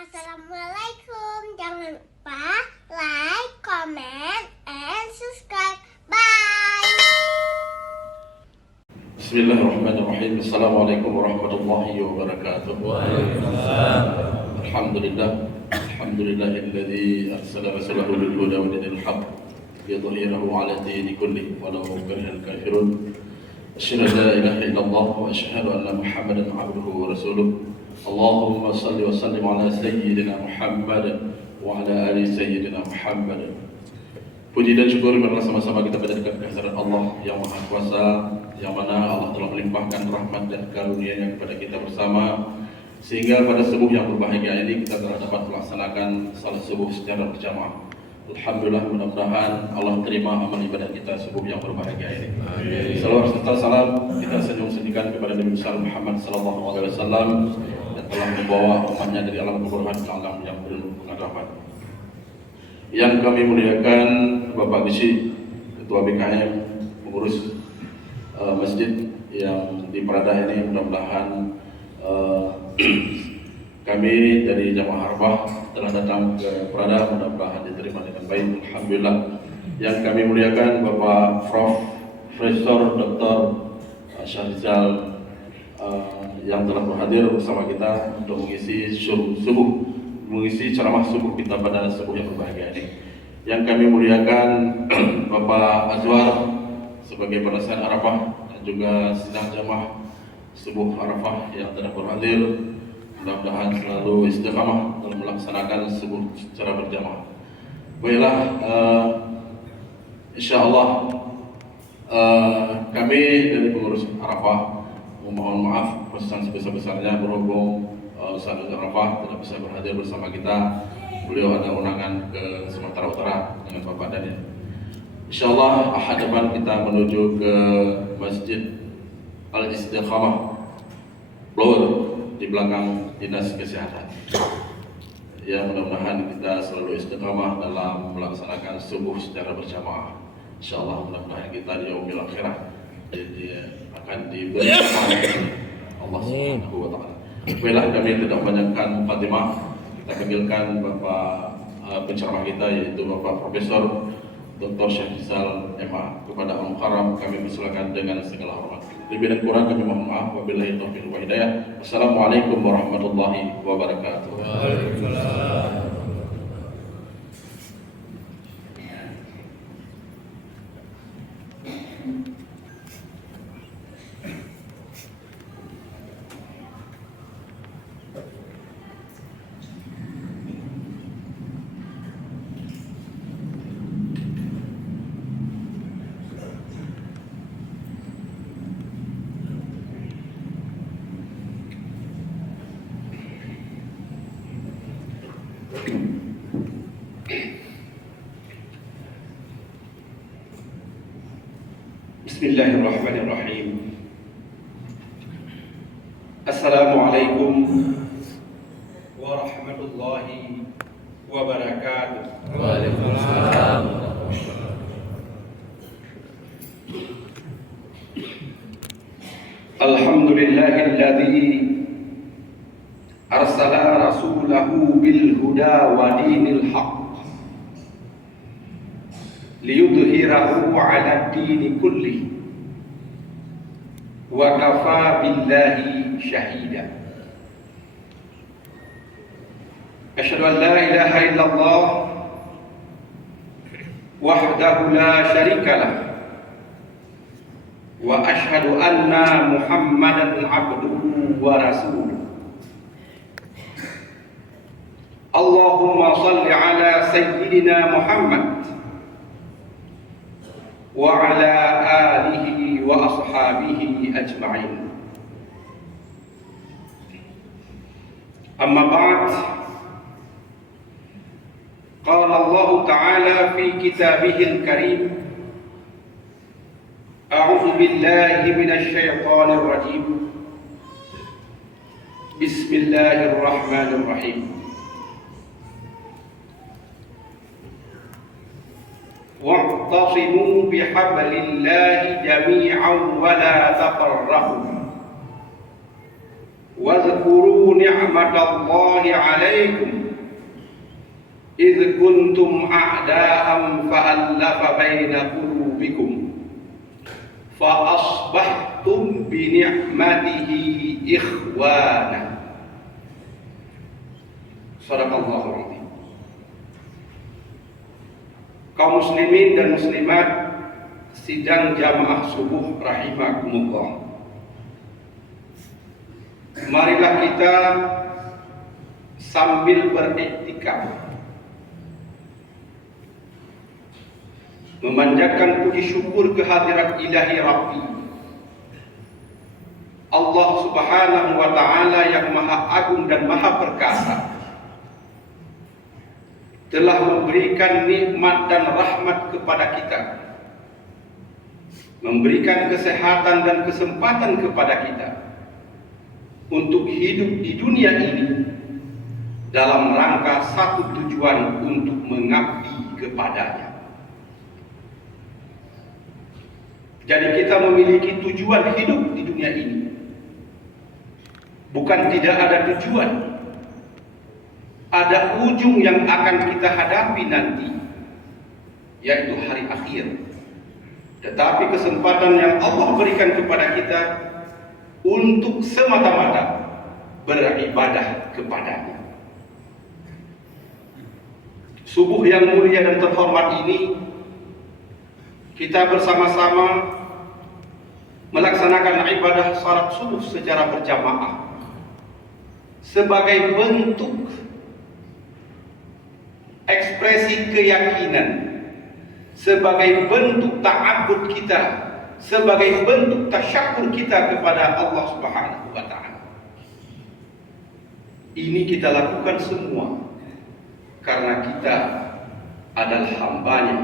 Assalamualaikum. Jangan lupa like, comment, and subscribe. Bye. Bismillahirrahmanirrahim. Assalamualaikum warahmatullahi wabarakatuh. Waalaikumsalam. Alhamdulillah. Alhamdulillahilladzi arsala rasulahu bil huda wa dinil haqq liyudhhirahu 'ala dini kulli walau karihal kafirun. Asyhadu an la ilaha illallah wa asyhadu anna Muhammadan 'abduhu wa rasuluh. Allahumma salli wa sallim ala sayyidina Muhammad wa ala ali sayyidina Muhammad. Puji dan syukur marilah sama-sama kita panjatkan kehadirat Allah yang Maha Kuasa, yang mana Allah telah melimpahkan rahmat dan karunia-Nya kepada kita bersama, sehingga pada subuh yang berbahagia ini kita telah dapat melaksanakan salat subuh secara berjamaah. Alhamdulillah, mudah-mudahan Allah terima amal ibadah kita subuh yang berbahagia ini. Salawat serta salam kita senyum-senyumkan kepada Nabi besar Muhammad sallallahu alaihi wasallam yang telah membawa umatnya dari alam kebodohan ke alam yang penuh dengan rahmat. Yang kami muliakan Bapak Gisi, Ketua BKM, pengurus masjid yang di Prada ini, mudah-mudahan kami dari Jamaah Arbah telah datang ke Prada, mudah-mudahan diterima dengan baik. Alhamdulillah. Yang kami muliakan Bapak Profesor Dr. Syahrizal yang telah berhadir bersama kita untuk mengisi ceramah subuh kita pada subuh yang berbahagia ini. Yang kami muliakan Bapak Azwar sebagai penasehat Arafah dan juga sidang jamaah subuh Arafah yang telah berhadir. Mudah-mudahan selalu istiqamah dalam melaksanakan subuh secara berjamaah. Baiklah, insyaallah kami dari pengurus Arafah memohon maaf pesan sebesar-besarnya berhubung Ustaz Arafah tidak bisa berhadir bersama kita. Beliau ada undangan ke Sumatera Utara dengan Bapak Daniel. Insyaallah ahad depan kita menuju ke Masjid Al-Istiqamah Blower di belakang Dinas Kesehatan. Ya, mudah-mudahan kita selalu istiqamah dalam melaksanakan subuh secara berjamaah. Insyaallah mudah-mudahan kita di yaumil akhirah akan diberi Allah Subhanahu wa taala. Baiklah, kami tidak membanyakkan mukadimah. Kita panggilkan Bapak penceramah kita, yaitu Bapak Profesor Dr. Syahrizal MA. Kepada Al-Mukarram kami persilakan dengan segala hormat. Lebih dan kurang kami mohon maaf. Wabillahi taufiq wal hidayah. Wassalamualaikum warahmatullahi wabarakatuh. Waalaikumsalam. Bismillahirrahmanirrahim. Assalamualaikum warahmatullahi wabarakatuh. Waalaikumsalam. Alhamdulillahilladzi arsala rasulahu bil huda wa dinil haqq liyudhhirahu 'ala dini kulli wa kafa billahi syahida. Asyhadu an la ilaha illallah wahdahu la syarika lah wa asyhadu anna Muhammadan 'abduhu wa rasuluh. Allahumma shalli ala sayyidina Muhammad wa ala alihi wa ashabihi ajma'in. Amma ba'd. Qala Allah Ta'ala fi kitabihil karim, a'udzu billahi minasy syaithanir rajim. Bismillahirrahmanirrahim. Wa'tasimu bihablillahi jami'an wa la tafarraqu Wadhkuru ni'matallahi 'alaikum idh kuntum a'da'an fa'alafa baina qulubikum fa asbahtum bi ni'matihi ikhwana. Shadaqallahul 'azim. Kaum muslimin dan muslimat sidang jamaah subuh rahimakumullah. Marilah kita sambil beriktikaf memanjatkan puji syukur kehadirat ilahi Rabbi Allah Subhanahu wa ta'ala yang maha agung dan maha perkasa, telah memberikan nikmat dan rahmat kepada kita, memberikan kesehatan dan kesempatan kepada kita untuk hidup di dunia ini dalam rangka satu tujuan, untuk mengabdi kepadanya. Jadi kita memiliki tujuan hidup di dunia ini. Bukan tidak ada tujuan, ada ujung yang akan kita hadapi nanti, yaitu hari akhir. Tetapi kesempatan yang Allah berikan kepada kita untuk semata-mata beribadah kepadanya. Subuh yang mulia dan terhormat ini, kita bersama-sama melaksanakan ibadah salat subuh secara berjamaah sebagai bentuk ekspresi keyakinan, sebagai bentuk ta'abbud kita, sebagai bentuk tasyakur kita kepada Allah Subhanahu wa ta'ala. Ini kita lakukan semua karena kita adalah hambanya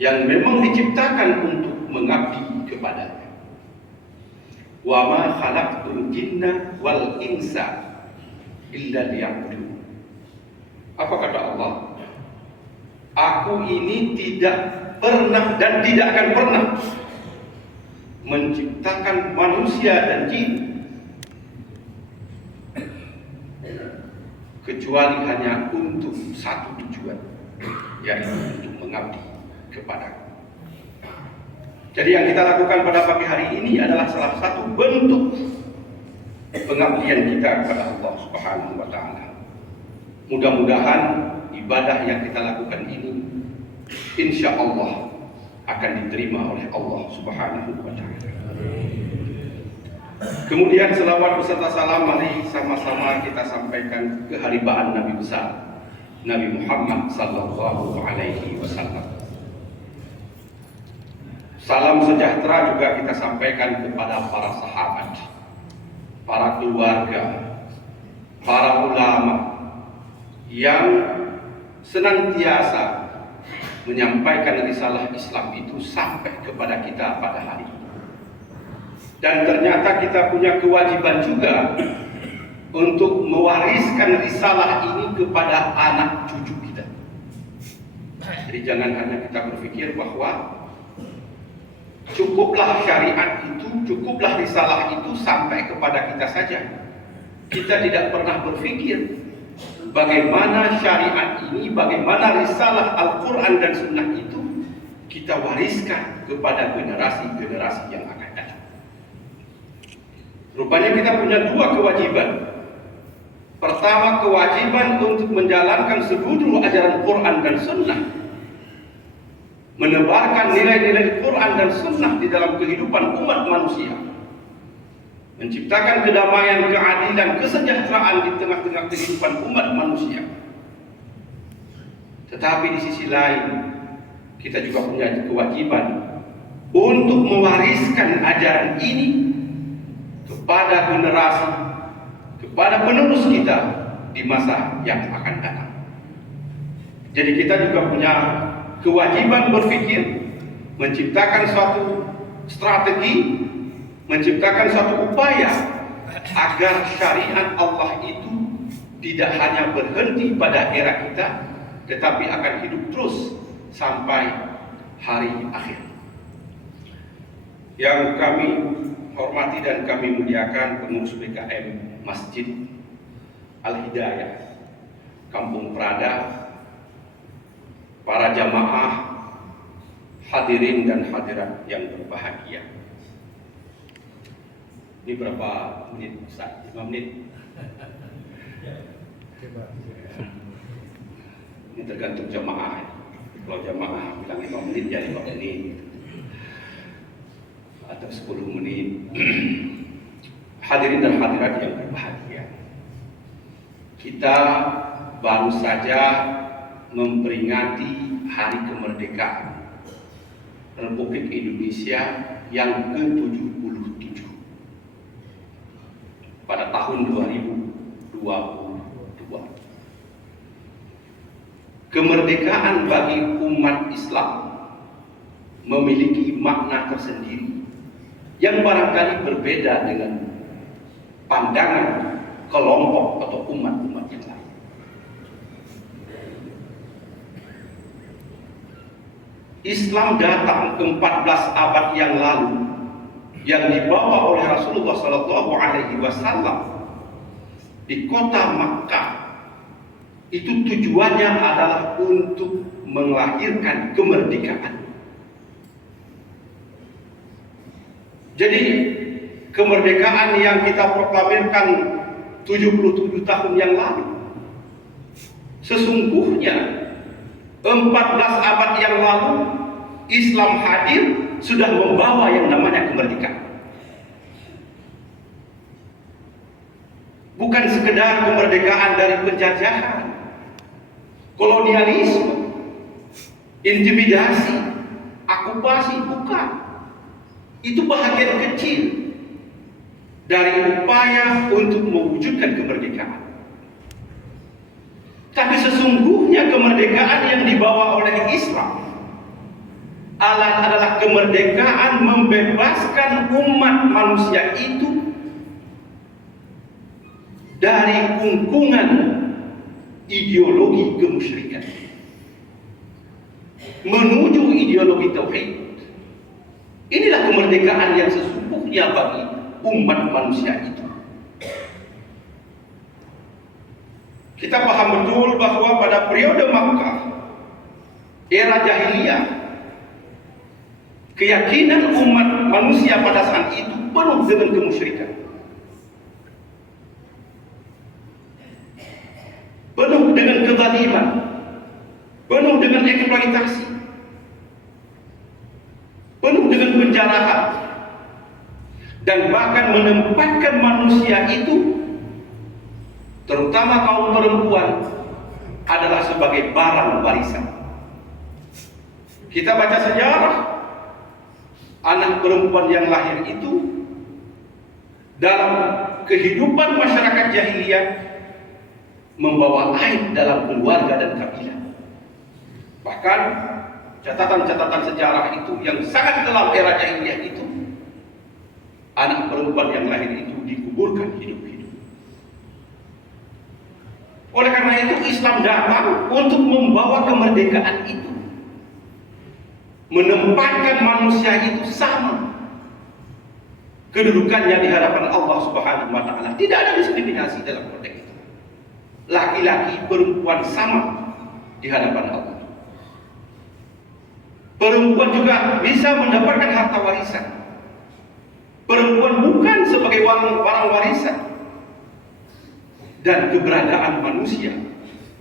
yang memang diciptakan untuk mengabdi kepadanya. Wa ma khalaqtul jinna wal insa illa liya'budun. Apa kata Allah? Aku ini tidak pernah dan tidak akan pernah menciptakan manusia dan jin kecuali hanya untuk satu tujuan, yaitu untuk mengabdi kepada. Jadi yang kita lakukan pada pagi hari ini adalah salah satu bentuk pengabdian kita kepada Allah Subhanahu wa ta'ala. Mudah-mudahan ibadah yang kita lakukan ini insya Allah akan diterima oleh Allah Subhanahu wa ta'ala. Kemudian selawat beserta salam mari sama-sama kita sampaikan keharibaan Nabi besar Nabi Muhammad sallallahu alaihi wasallam. Salam sejahtera juga kita sampaikan kepada para sahabat, para keluarga, para ulama yang senantiasa menyampaikan risalah Islam itu sampai kepada kita pada hari ini. Dan ternyata kita punya kewajiban juga untuk mewariskan risalah ini kepada anak cucu kita. Jadi jangan hanya kita berpikir bahwa cukuplah syariat itu, cukuplah risalah itu sampai kepada kita saja. Kita tidak pernah berpikir bagaimana syariat ini, bagaimana risalah Al-Quran dan Sunnah itu kita wariskan kepada generasi-generasi yang akan datang. Rupanya kita punya dua kewajiban. Pertama, kewajiban untuk menjalankan seluruh ajaran Quran dan Sunnah, menebarkan nilai-nilai Quran dan Sunnah di dalam kehidupan umat manusia, menciptakan kedamaian, keadilan, kesejahteraan di tengah-tengah kehidupan umat manusia. Tetapi di sisi lain, kita juga punya kewajiban untuk mewariskan ajaran ini kepada generasi, kepada penerus kita di masa yang akan datang. Jadi kita juga punya kewajiban berpikir, menciptakan suatu strategi, menciptakan suatu upaya agar syariat Allah itu tidak hanya berhenti pada era kita, tetapi akan hidup terus sampai hari akhir. Yang kami hormati dan kami muliakan pengurus BKM Masjid Al-Hidayah Kampung Prada, para jamaah, hadirin dan hadirat yang berbahagia. Ini berapa menit Ustaz? 5 menit? Ini tergantung jamaah. Kalau jamaah bilang 5 menit jadi 5 menit atau 10 menit. Hadirin dan hadirat yang berbahagia, kita baru saja memperingati Hari Kemerdekaan Republik Indonesia yang ke-77 pada tahun 2022. Kemerdekaan bagi umat Islam memiliki makna tersendiri yang barangkali berbeda dengan pandangan kelompok atau umat-umat yang lain. Islam datang 14 abad yang lalu yang dibawa oleh Rasulullah SAW di kota Makkah. Itu tujuannya adalah untuk melahirkan kemerdekaan. Jadi kemerdekaan yang kita proklamirkan 77 tahun yang lalu, sesungguhnya 14 abad yang lalu Islam hadir sudah membawa yang namanya kemerdekaan. Bukan sekedar kemerdekaan dari penjajahan, kolonialisme, intimidasi, okupasi, bukan. Itu bahagian kecil dari upaya untuk mewujudkan kemerdekaan. Tapi sesungguhnya kemerdekaan yang dibawa oleh Islam adalah kemerdekaan membebaskan umat manusia itu dari kungkungan ideologi kemusyrikan menuju ideologi tauhid. Inilah kemerdekaan yang sesungguhnya bagi umat manusia itu. Kita paham betul bahwa pada periode Makkah, era jahiliyah, keyakinan umat manusia pada saat itu penuh dengan kemusyrikan, penuh dengan kezaliman, penuh dengan eksploitasi, penuh dengan penjarahan, dan bahkan menempatkan manusia itu, terutama kaum perempuan, adalah sebagai barang warisan. Kita baca sejarah, anak perempuan yang lahir itu dalam kehidupan masyarakat jahiliyah membawa aib dalam keluarga dan kabilah. Bahkan catatan-catatan sejarah itu yang sangat kelam era jahiliyah itu, anak perempuan yang lahir itu dikuburkan hidup-hidup. Oleh karena itu Islam datang untuk membawa kemerdekaan itu, menempatkan manusia itu sama kedudukannya di hadapan Allah Subhanahu wa taala. Tidak ada diskriminasi dalam konteks itu. Laki-laki, perempuan sama di hadapan Allah. Perempuan juga bisa mendapatkan harta warisan. Perempuan bukan sebagai barang warisan. Dan keberadaan manusia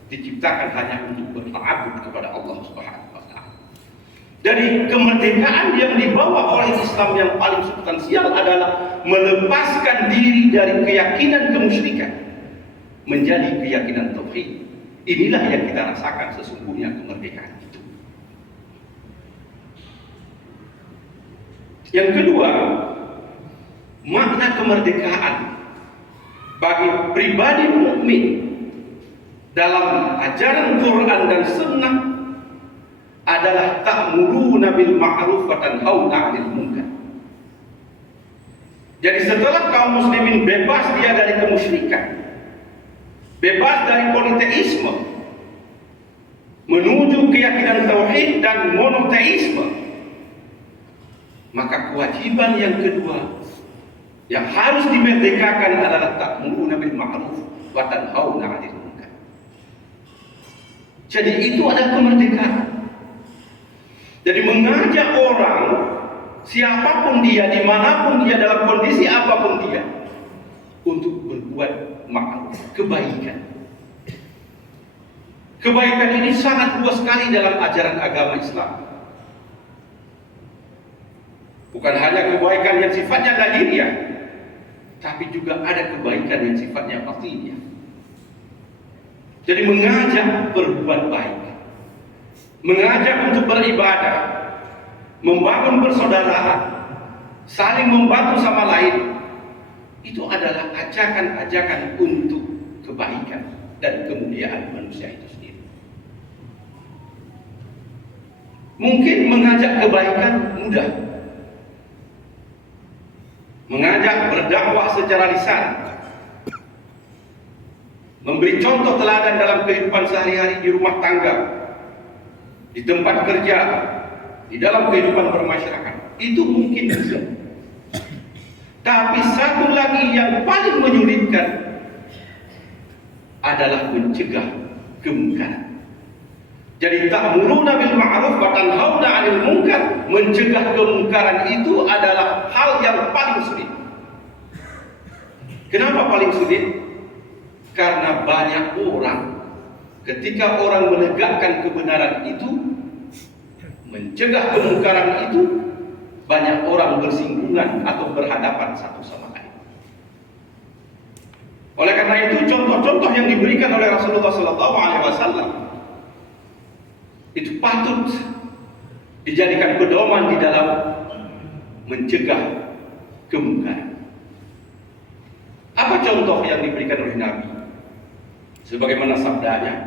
diciptakan hanya untuk berta'abbud kepada Allah Subhanahu wa taala. Dari kemerdekaan yang dibawa oleh Islam yang paling substansial adalah melepaskan diri dari keyakinan kemusyrikan menjadi keyakinan tauhid. Inilah yang kita rasakan sesungguhnya kemerdekaan itu. Yang kedua, makna kemerdekaan bagi pribadi mukmin dalam ajaran Quran dan Sunnah adalah ta'muruna bil ma'ruf wa tanhauna 'anil munkar. Jadi setelah kaum muslimin bebas dia dari kemusyrikan, bebas dari politeisme, menuju keyakinan tauhid dan monoteisme, maka kewajiban yang kedua Yang harus dimerdekakan adalah ta'muruna bil ma'ruf wa tanhauna 'anil munkar. Jadi itu adalah kemerdekaan. Jadi mengajak orang, siapapun dia, dimanapun dia, dalam kondisi apapun dia, untuk berbuat ma'ruf, kebaikan. Kebaikan ini sangat luas sekali dalam ajaran agama Islam. Bukan hanya kebaikan yang sifatnya lahiriah, tapi juga ada kebaikan yang sifatnya batiniah. Jadi mengajak berbuat baik, mengajak untuk beribadah, membangun persaudaraan, saling membantu sama lain, itu adalah ajakan-ajakan untuk kebaikan dan kemuliaan manusia itu sendiri. Mungkin mengajak kebaikan mudah, mengajak berdakwah secara lisan, memberi contoh teladan dalam kehidupan sehari-hari di rumah tangga, di tempat kerja, di dalam kehidupan bermasyarakat, itu mungkin bisa. Tapi satu lagi yang paling menyulitkan adalah mencegah kemungkaran. Jadi ta'muruna bil ma'ruf wa tanhauna 'anil munkar, mencegah kemungkaran itu adalah hal yang paling sulit. Kenapa paling sulit? Karena banyak orang, ketika orang menegakkan kebenaran itu, mencegah kemungkaran itu, banyak orang bersinggungan atau berhadapan satu sama lain. Oleh karena itu, contoh-contoh yang diberikan oleh Rasulullah SAW itu patut dijadikan pedoman di dalam mencegah kemungkaran. Apa contoh yang diberikan oleh Nabi? Sebagaimana sabdanya,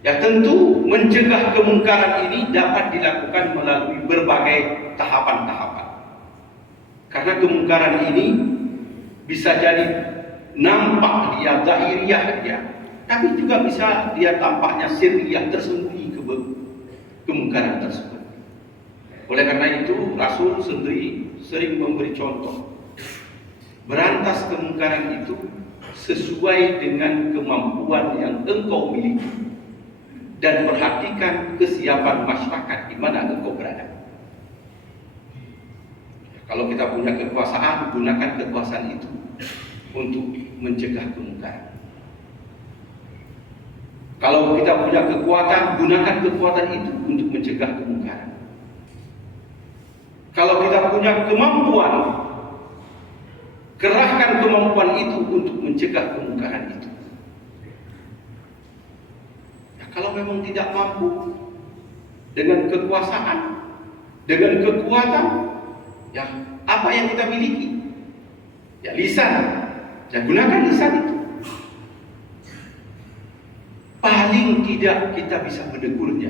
ya tentu mencegah kemungkaran ini dapat dilakukan melalui berbagai tahapan-tahapan. Karena kemungkaran ini bisa jadi nampak dia zahiriah dia, tapi juga bisa dia tampaknya sirriyah, tersembunyi kemungkaran tersebut. Oleh karena itu Rasul sering memberi contoh. Berantas kemungkaran itu sesuai dengan kemampuan yang engkau miliki, dan perhatikan kesiapan masyarakat di mana engkau berada. Kalau kita punya kekuasaan, gunakan kekuasaan itu untuk mencegah kemungkaran. Kalau kita punya kekuatan, gunakan kekuatan itu untuk mencegah kemungkaran. Kalau kita punya kemampuan, kerahkan kemampuan itu untuk mencegah kemungkaran itu. Ya, kalau memang tidak mampu dengan kekuasaan, dengan kekuatan, ya apa yang kita miliki? Ya lisan, ya gunakan lisan itu. Paling tidak kita bisa menegurnya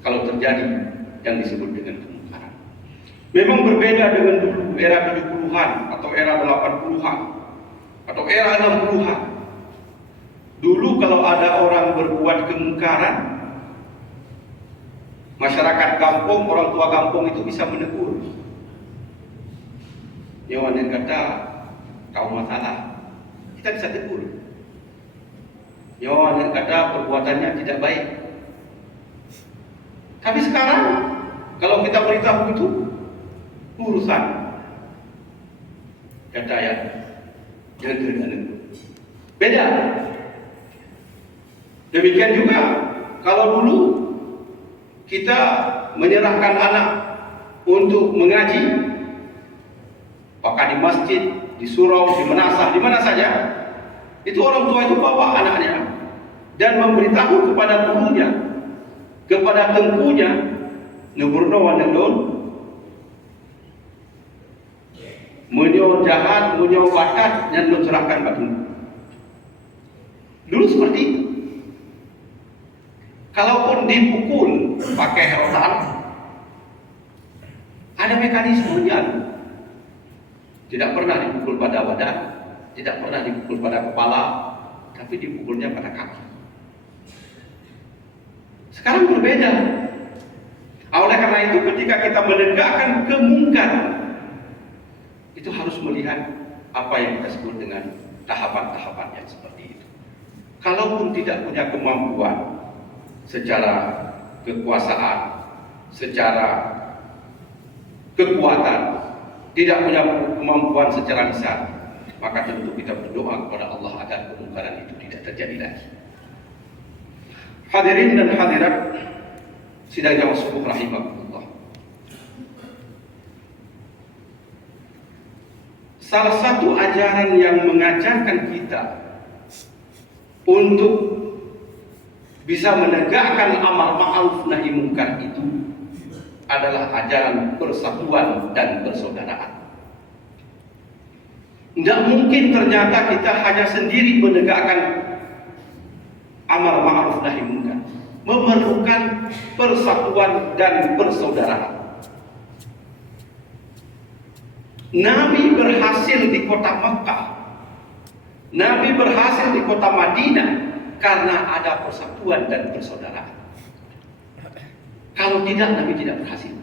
kalau terjadi yang disebut dengan kemungkaran. Memang berbeda dengan dulu era 70-an atau era 80-an atau era 60-an. Dulu kalau ada orang berbuat kemungkaran, masyarakat kampung, orang tua kampung itu bisa menegur. Nyawan yang kata kau masalah, kita bisa tegur. Nyawa yang kata perbuatannya tidak baik. Tapi sekarang kalau kita beritahu itu urusan, kata ya jangan beda. Demikian juga kalau dulu kita menyerahkan anak untuk mengaji, apakah di masjid, di surau, di menasah, di mana saja, itu orang tua itu bawa anaknya dan memberitahu kepada gurunya, kepada tengkunya, nuburno wanendon, munyo jahat, munyo bakat, yang serahkan batu. Dulu seperti itu. Kalaupun dipukul pakai rotan, ada mekanismenya. Tidak pernah dipukul pada badan, tidak pernah dipukul pada kepala, tapi dipukulnya pada kaki. Sekarang berbeda. Oleh karena itu ketika kita menegakkan kemungkaran, itu harus melihat apa yang kita sebut dengan tahapan-tahapan yang seperti itu. Kalaupun tidak punya kemampuan secara kekuasaan, secara kekuatan, tidak punya kemampuan secara lisan, maka tentu kita berdoa kepada Allah agar kemungkaran itu tidak terjadi lagi. Hadirin dan hadirat sidang jamaah subuh rahimahullah. Salah satu ajaran yang mengajarkan kita untuk bisa menegakkan amar ma'ruf nahi munkar itu adalah ajaran persatuan dan persaudaraan. Tidak mungkin ternyata kita hanya sendiri menegakkan amar ma'ruf nahi munkar. Memerlukan persatuan dan persaudaraan. Nabi berhasil di kota Makkah. Nabi berhasil di kota Madinah karena ada persatuan dan persaudaraan. Kalau tidak, Nabi tidak berhasil.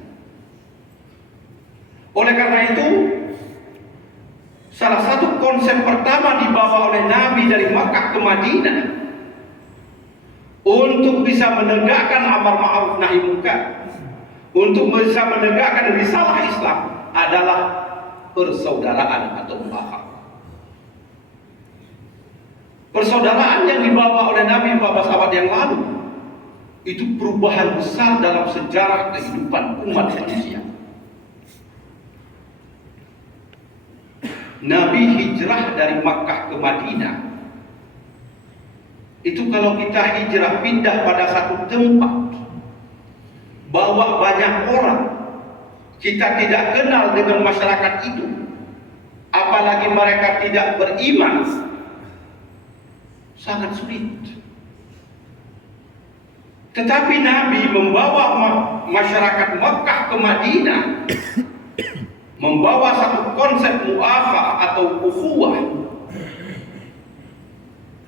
Oleh karena itu, salah satu konsep pertama dibawa oleh Nabi dari Makkah ke Madinah untuk bisa menegakkan amar ma'ruf nahi munkar, untuk bisa menegakkan risalah Islam adalah persaudaraan atau mu'akhah. Persaudaraan yang dibawa oleh Nabi beberapa sahabat yang lalu itu perubahan besar dalam sejarah kehidupan umat manusia. Nabi hijrah dari Makkah ke Madinah. Itu kalau kita hijrah pindah pada satu tempat, bawa banyak orang, kita tidak kenal dengan masyarakat itu, apalagi mereka tidak beriman, sangat sulit. Tetapi Nabi membawa masyarakat Makkah ke Madinah, membawa satu konsep mu'akhah atau ukhuwah,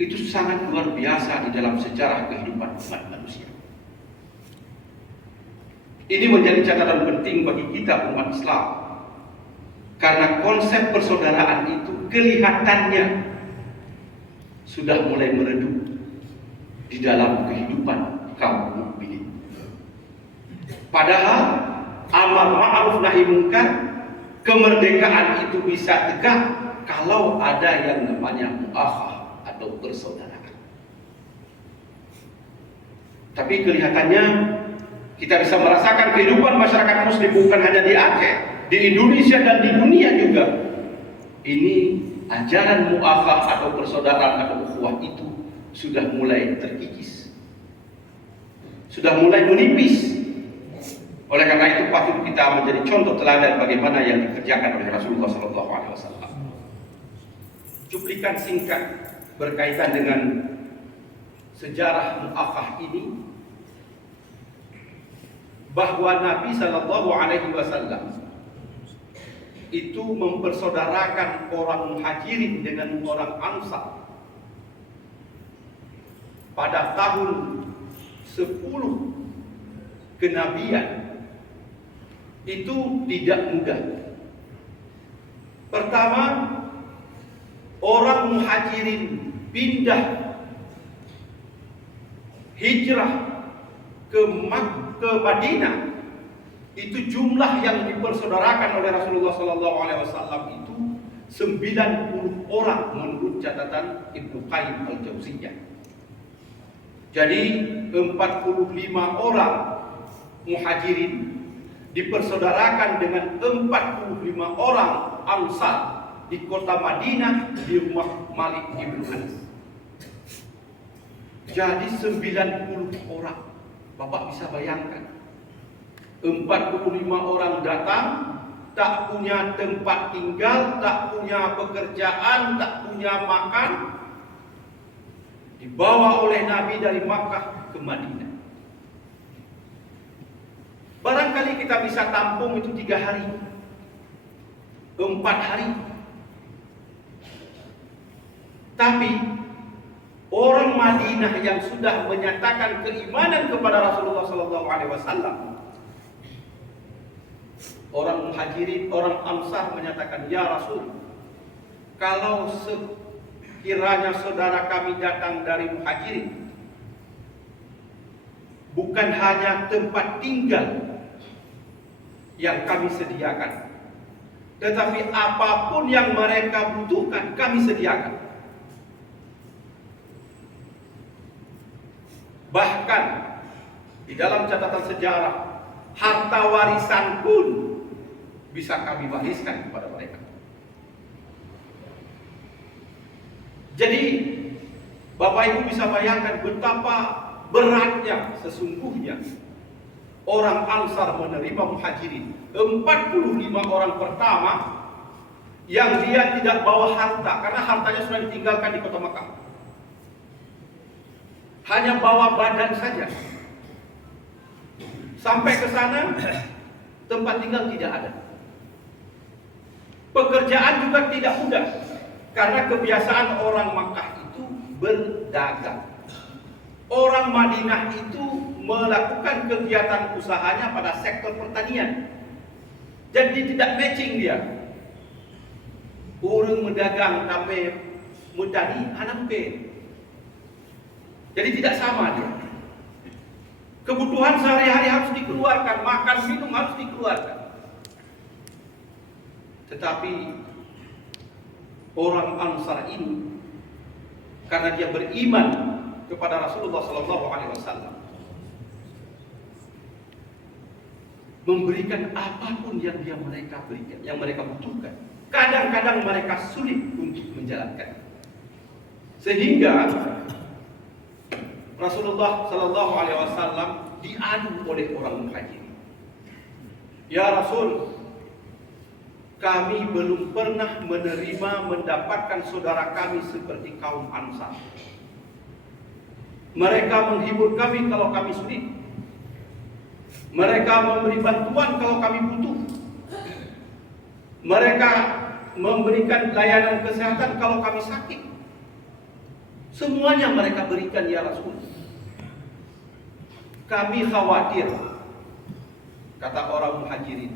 itu sangat luar biasa di dalam sejarah kehidupan umat manusia. Ini menjadi catatan penting bagi kita umat Islam, karena konsep persaudaraan itu kelihatannya sudah mulai meredup di dalam kehidupan kaum mukminin. Padahal amar ma'ruf nahi munkar, kemerdekaan itu bisa tegak kalau ada yang namanya mu'akhah atau persaudaraan. Tapi kelihatannya kita bisa merasakan kehidupan masyarakat muslim bukan hanya di Aceh, di Indonesia dan di dunia juga. Ini ajaran mu'akhah atau persaudaraan atau ukhuwah itu sudah mulai terkikis, sudah mulai menipis. Oleh karena itu patut kita menjadi contoh teladan bagaimana yang dikerjakan oleh Rasulullah SAW. Cuplikan singkat berkaitan dengan sejarah mu'akhah ini, bahwa Nabi SAW itu mempersaudarakan orang Muhajirin dengan orang Ansar pada tahun 10 kenabian. Itu tidak mudah. Pertama, orang Muhajirin pindah hijrah ke Madinah, itu jumlah yang dipersaudarakan oleh Rasulullah SAW itu 90 orang menurut catatan Ibnu Qayyim Al-Jauziyah. Jadi 45 orang Muhajirin dipersaudarakan dengan 45 orang Ansar di kota Madinah di rumah Malik ibn Anas. Jadi 90 orang. Bapak bisa bayangkan, 45 orang datang, tak punya tempat tinggal, tak punya pekerjaan, tak punya makan, dibawa oleh Nabi dari Makkah ke Madinah. Barangkali kita bisa tampung itu 3 hari, 4 hari. Tapi orang Madinah yang sudah menyatakan keimanan kepada Rasulullah SAW, orang Muhajirin, orang Ansar menyatakan, "Ya Rasul, kalau sekiranya saudara kami datang dari Muhajirin, bukan hanya tempat tinggal yang kami sediakan, tetapi apapun yang mereka butuhkan kami sediakan. Bahkan di dalam catatan sejarah, harta warisan pun bisa kami wariskan kepada mereka. Jadi Bapak Ibu bisa bayangkan betapa beratnya sesungguhnya orang Ansar menerima Muhajirin. 45 orang pertama yang dia tidak bawa harta karena hartanya sudah ditinggalkan di kota Makkah. Hanya bawa badan saja. Sampai ke sana tempat tinggal tidak ada. Pekerjaan juga tidak mudah karena kebiasaan orang Makkah itu berdagang. Orang Madinah itu melakukan kegiatan usahanya pada sektor pertanian. Jadi tidak matching dia. Orang mendagang tapi mudani anak ke. Jadi tidak sama dia. Kebutuhan sehari-hari harus dikeluarkan, makan minum harus dikeluarkan. Tetapi orang Ansar ini karena dia beriman kepada Rasulullah SAW, memberikan apapun yang mereka berikan, yang mereka butuhkan. Kadang-kadang mereka sulit untuk menjalankan. Sehingga Rasulullah SAW diadu oleh orang Muhajirin. Ya Rasul, kami belum pernah menerima mendapatkan saudara kami seperti kaum Ansar. Mereka menghibur kami kalau kami sulit. Mereka memberi bantuan kalau kami butuh. Mereka memberikan layanan kesehatan kalau kami sakit. Semuanya mereka berikan ya Rasul. Kami khawatir, kata orang Muhajirin,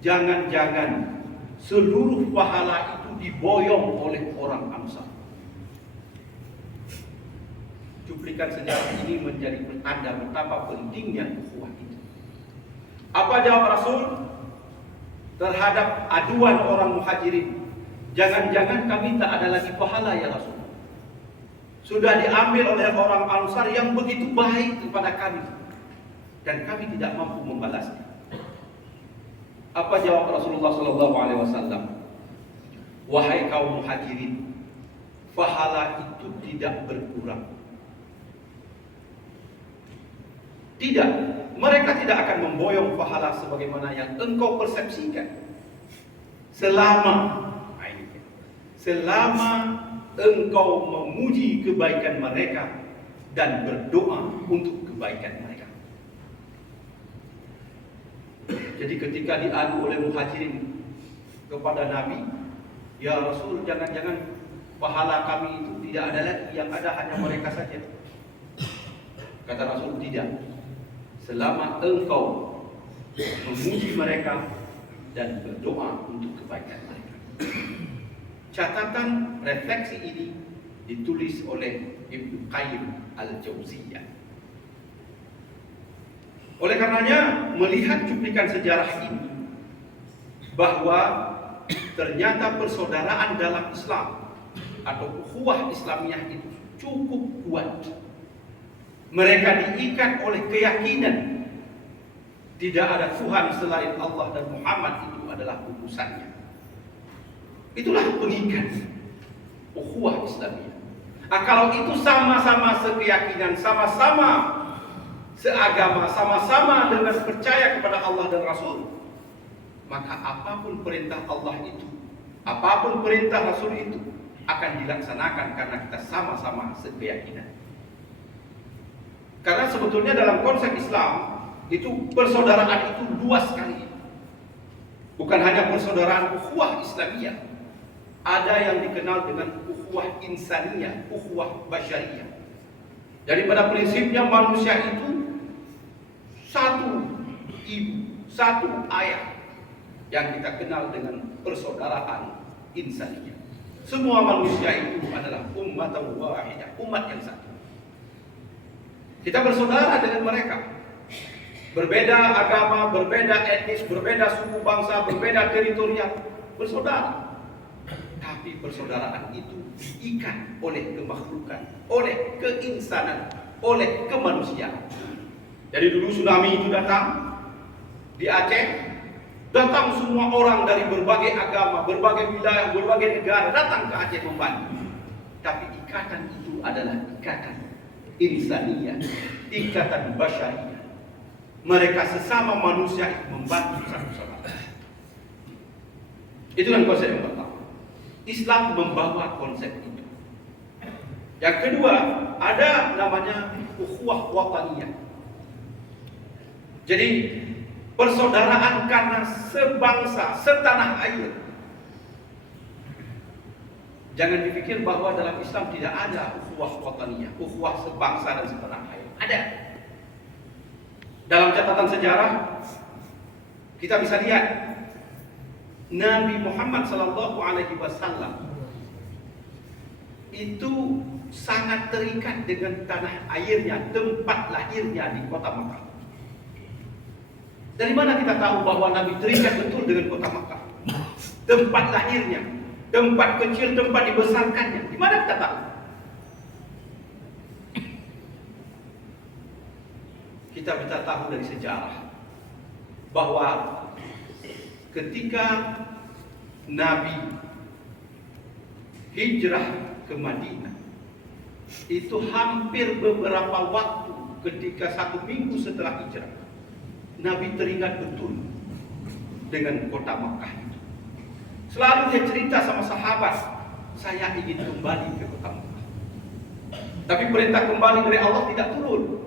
jangan-jangan seluruh pahala itu diboyong oleh orang Ansar. Cuplikan sejarah ini menjadi pertanda betapa pentingnya ukhuwah itu. Apa jawab Rasul terhadap aduan orang Muhajirin? Jangan-jangan kami tak ada lagi pahala ya Rasul. Sudah diambil oleh orang Ansar yang begitu baik kepada kami, dan kami tidak mampu membalasnya. Apa jawab Rasulullah SAW? Wahai kaum Muhajirin, pahala itu tidak berkurang. Tidak, mereka tidak akan memboyong pahala sebagaimana yang engkau persepsikan. Selama engkau memuji kebaikan mereka dan berdoa untuk kebaikan mereka. Jadi ketika diadu oleh Muhajirin kepada Nabi, ya Rasul, jangan-jangan pahala kami itu tidak ada lagi, yang ada hanya mereka saja. Kata Rasul, tidak. Selama engkau memuji mereka dan berdoa untuk kebaikan mereka. Catatan refleksi ini ditulis oleh Ibnu Qayyim Al-Jauziyah. Oleh karenanya, melihat cuplikan sejarah ini, bahwa ternyata persaudaraan dalam Islam atau ukhuwah Islamiyah itu cukup kuat. Mereka diikat oleh keyakinan tidak ada Tuhan selain Allah dan Muhammad itu adalah utusannya. Itulah pengikat ukhuwah Islamiyah. Kalau itu sama-sama sekeyakinan, sama-sama seagama, sama-sama dengan percaya kepada Allah dan Rasul, maka apapun perintah Allah itu, apapun perintah Rasul itu akan dilaksanakan karena kita sama-sama sekeyakinan. Karena sebetulnya dalam konsep Islam itu persaudaraan itu luas sekali. Bukan hanya persaudaraan ukhuwah Islamiyah, ada yang dikenal dengan ukhuwah insaniyah, ukhuwah basyariyah. Jadi pada prinsipnya manusia itu satu ibu, satu ayah, yang kita kenal dengan persaudaraan insaniyah. Semua manusia itu adalah umat wahidah, umat yang satu. Kita bersaudara dengan mereka. Berbeda agama, berbeda etnis, berbeda suku bangsa, berbeda teritorial, bersaudara. Tapi persaudaraan itu diikat oleh kemakhlukan, oleh keinsanan, oleh kemanusiaan. Jadi dulu tsunami itu datang di Aceh, datang semua orang dari berbagai agama, berbagai wilayah, berbagai negara datang ke Aceh membantu. Tapi ikatan itu adalah ikatan insaniyah, ikatan basyariyah. Mereka sesama manusia itu membantu satu sama lain. Itulah konsep yang pertama. Islam membawa konsep itu. Yang kedua, ada namanya ukhuwah wataniyah. Jadi persaudaraan karena sebangsa, setanah air. Jangan dipikir bahwa dalam Islam tidak ada ukhuwah wataniyah, ukhuwah sebangsa dan setanah air. Ada. Dalam catatan sejarah kita bisa lihat Nabi Muhammad SAW itu sangat terikat dengan tanah airnya, tempat lahirnya di kota Makkah. Dari mana kita tahu bahwa Nabi terikat betul dengan kota Makkah? Tempat lahirnya, tempat kecil, tempat dibesarkannya. Di mana kita tahu? Kita bisa tahu dari sejarah bahwa ketika Nabi hijrah ke Madinah, itu hampir beberapa waktu ketika 1 minggu setelah hijrah, Nabi teringat betul dengan kota Makkah itu. Selalu dia cerita sama sahabat, saya ingin kembali ke kota Makkah. Tapi perintah kembali dari Allah tidak turun.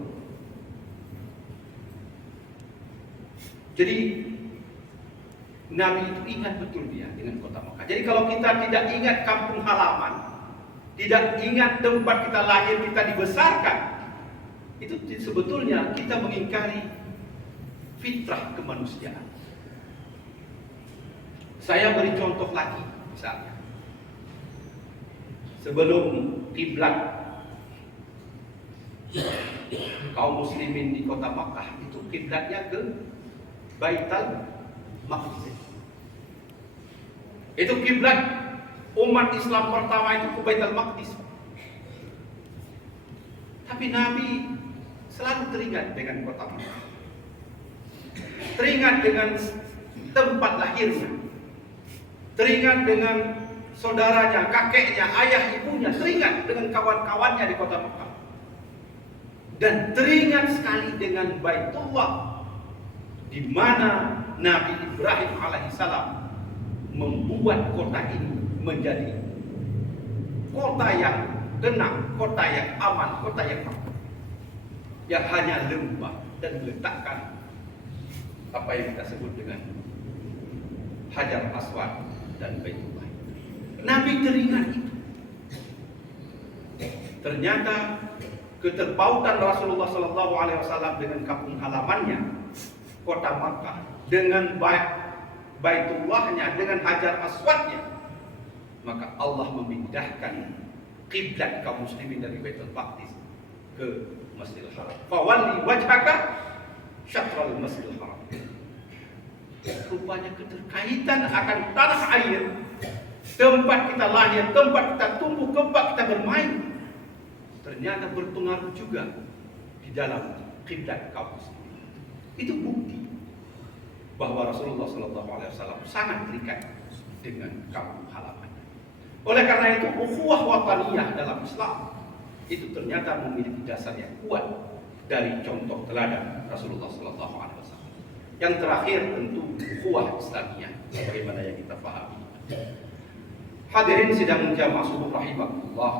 Jadi Nabi itu ingat betul dia dengan kota Makkah. Jadi kalau kita tidak ingat kampung halaman, tidak ingat tempat kita lahir, kita dibesarkan, itu sebetulnya kita mengingkari fitrah kemanusiaan. Saya beri contoh lagi, misalnya sebelum kiblat kaum muslimin di kota Makkah, itu kiblatnya ke Baitul Maqdis. Itu kiblat umat Islam pertama itu ke Baitul Maqdis. Tapi Nabi selalu teringat dengan kota Makkah. Teringat dengan tempat lahirnya. Teringat dengan saudaranya, kakeknya, ayah ibunya, teringat dengan kawan-kawannya di kota Makkah. Dan teringat sekali dengan Baitullah, di mana Nabi Ibrahim alaihissalam membuat kota ini menjadi kota yang tenang, kota yang aman, kota yang makmur, yang hanya lembah, dan meletakkan apa yang kita sebut dengan Hajar Aswad dan Baitullah. Nabi teringat itu. Ternyata keterpautan Rasulullah SAW dengan kampung halamannya, kota Makkah, dengan Baitullahnya, dengan Hajar Aswadnya, maka Allah memindahkan kiblat kaum muslimin dari Baitul Maqdis ke Masjidil Haram. Fawalli wajhaka syatrul Masjidil Haram. Rupanya keterkaitan akan tanah air, tempat kita lahir, tempat kita tumbuh, tempat kita bermain, ternyata berpengaruh juga di dalam kiblat kaum muslimin. Itu bukti bahwa Rasulullah SAW sangat terikat dengan kampung halamannya. Oleh karena itu, ukhuwah wataniyah dalam Islam itu ternyata memiliki dasar yang kuat dari contoh teladan Rasulullah SAW. Yang terakhir tentu ukhuwah Islamiyah, bagaimana yang kita pahami. Hadirin sidang jamaah subuh rahimahullah.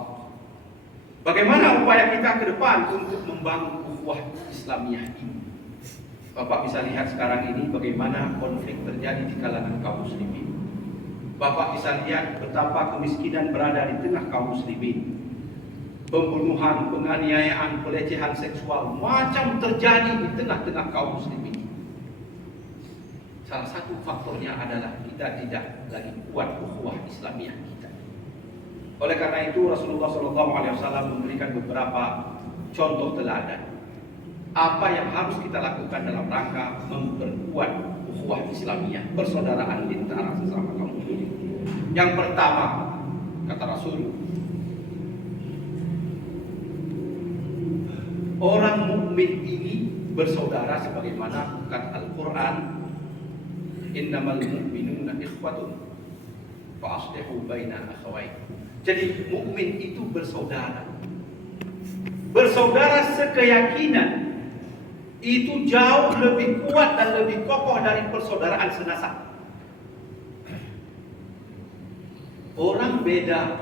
Bagaimana upaya kita ke depan untuk membangun ukhuwah Islamiyah ini? Bapak bisa lihat sekarang ini bagaimana konflik terjadi di kalangan kaum muslimin. Bapak bisa lihat betapa kemiskinan berada di tengah kaum muslimin. Pembunuhan, penganiayaan, pelecehan seksual macam terjadi di tengah-tengah kaum muslimin. Salah satu faktornya adalah kita tidak lagi kuat ukhuwah Islamiyah kita. Oleh karena itu Rasulullah SAW memberikan beberapa contoh teladan apa yang harus kita lakukan dalam rangka memperkuat ukhuwah Islamiyah, persaudaraan di antara sesama kaum muslimin. Yang pertama, kata Rasul, orang mukmin ini bersaudara sebagaimana kata Al-Quran, innamal mu'minuna ikhwatun fa aslihu baina akhawaykum. Jadi mukmin itu bersaudara. Bersaudara sekeyakinan itu jauh lebih kuat dan lebih kokoh dari persaudaraan senasab. Orang beda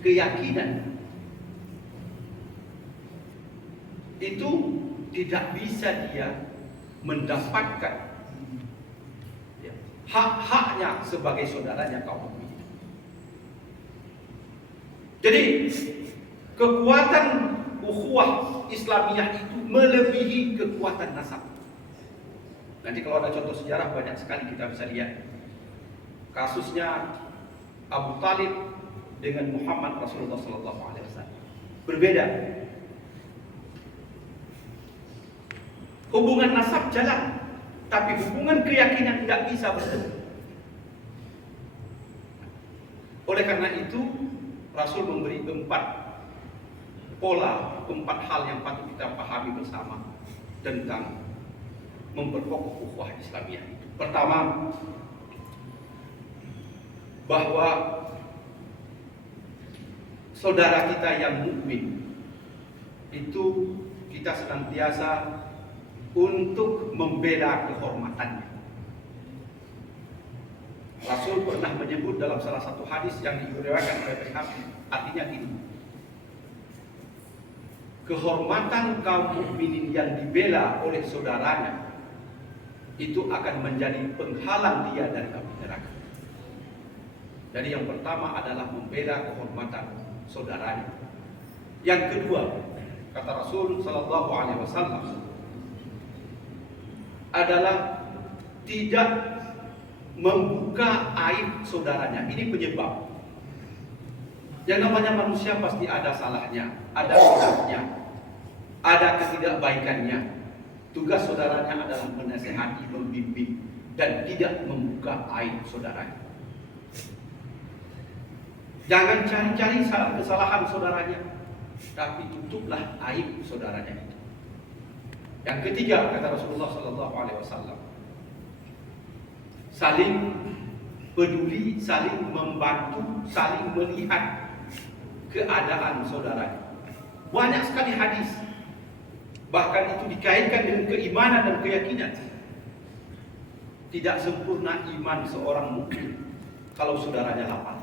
keyakinan itu tidak bisa dia mendapatkan hak-haknya sebagai saudaranya kaum mukmin. Jadi kekuatan ukhuwah Islamiyah itu melebihi kekuatan nasab. Nanti kalau ada contoh sejarah banyak sekali kita bisa lihat. Kasusnya Abu Talib dengan Muhammad Rasulullah SAW berbeda. Hubungan nasab jalan, tapi hubungan keyakinan tidak bisa bertemu. Oleh karena itu Rasul memberi 4 pola, 4 hal yang patut kita pahami bersama tentang memperkokoh ukhuwah Islamiyah. Pertama, bahwa saudara kita yang mukmin itu kita senantiasa untuk membela kehormatannya. Rasul pernah menyebut dalam salah satu hadis yang diriwayatkan oleh Bukhari, artinya ini: kehormatan kaum mukminin yang dibela oleh saudaranya itu akan menjadi penghalang dia dari api neraka. Jadi yang pertama adalah membela kehormatan saudaranya. Yang kedua, kata Rasul sallallahu alaihi wasallam, adalah tidak membuka aib saudaranya. Ini penyebab. Yang namanya manusia pasti ada salahnya, ada silapnya, ada ketidakbaikannya. Tugas saudaranya adalah menasihati, membimbing, dan tidak membuka aib saudaranya. Jangan cari-cari kesalahan saudaranya, tapi tutuplah aib saudaranya itu. Yang ketiga, kata Rasulullah SAW, saling peduli, saling membantu, saling melihat keadaan saudaranya. Banyak sekali hadis, bahkan itu dikaitkan dengan keimanan dan keyakinan. Tidak sempurna iman seorang mukmin kalau saudaranya lapar.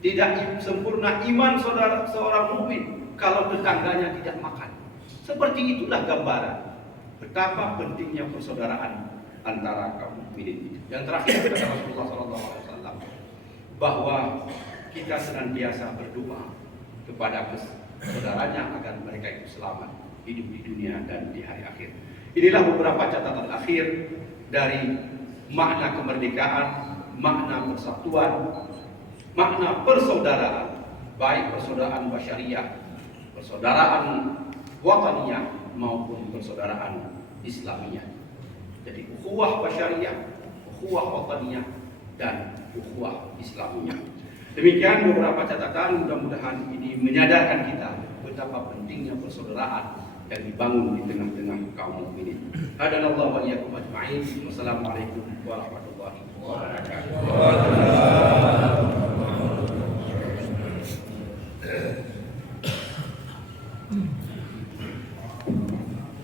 Tidak sempurna iman seorang mukmin kalau tetangganya tidak makan. Seperti itulah gambaran betapa pentingnya persaudaraan antara kaum mukminin. Yang terakhir, kata Rasulullah SAW, bahwa kita senantiasa berdoa kepada saudaranya agar mereka itu selamat hidup di dunia dan di hari akhir. Inilah beberapa catatan akhir dari makna kemerdekaan, makna persatuan, makna persaudaraan, baik persaudaraan basyariah, persaudaraan wataniyah maupun persaudaraan Islamiyah. Jadi ukhuwah basyariah, ukhuwah wataniyah, dan ukhuwah Islamiyah. Demikian beberapa catatan, mudah-mudahan ini menyadarkan kita betapa pentingnya persaudaraan yang dibangun di tengah-tengah kaum mukminin. Hadanallahu wa iyyakum ajma'in. Wassalamualaikum warahmatullahi wabarakatuh.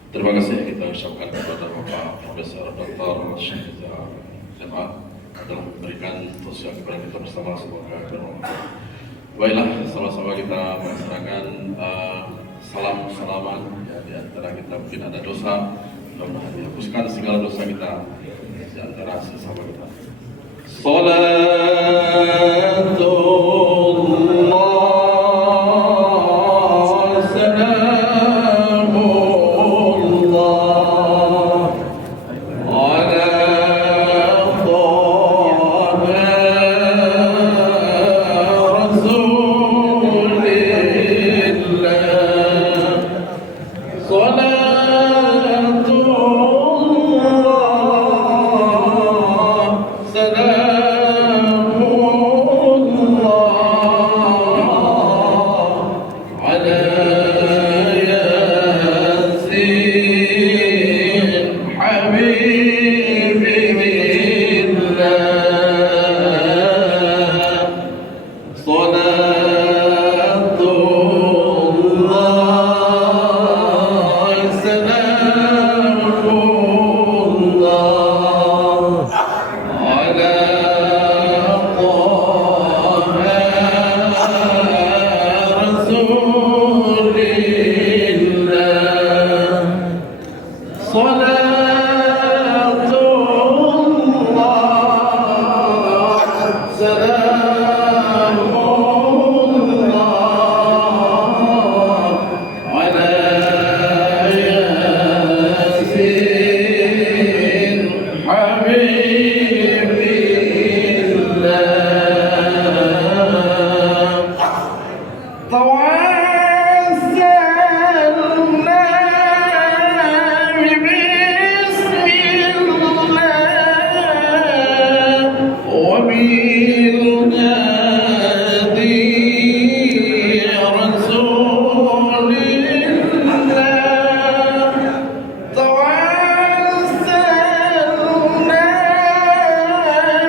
Terima kasih kita ucapkan kepada Bapak Profesor Dr. Syekh Jamal telah memberikan tausiah kepada kita bersama, semoga bermanfaat. Baiklah, sama-sama kita melaksanakan salam-salaman ya, di antara kita mungkin ada dosa, mudah-mudahan dihapuskan segala dosa kita di antara sesama kita. Rasul سلام الله على ياسين حبيب الله توسلنا بسم الله وبالهادي رسول الله توسلنا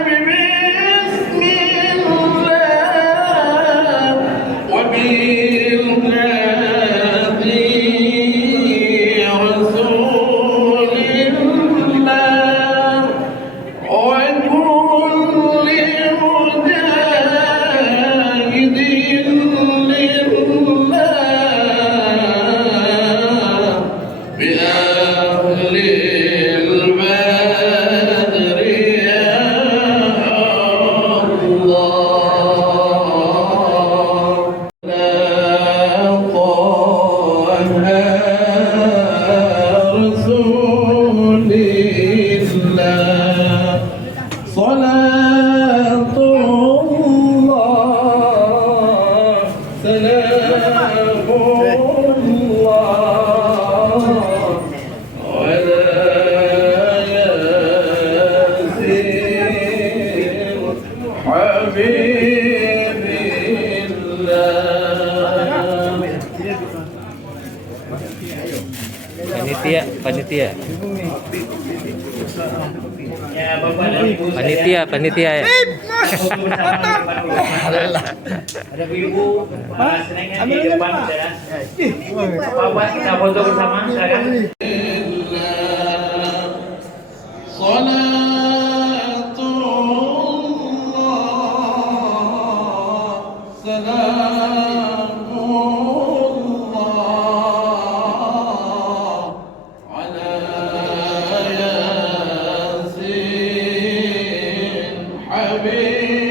بسم الله وبالهادي رسول الله وكل مجاهد لله بأهل البدر يا الله لا طه رسول الله صلاة الله سلام الله على ياسين حبيب الله Panitia. Panitia ya. Ada ibu senengnya di depan saya. Bapak kita foto bersama sekarang. صلاة الله سلام الله على ياسين حبيب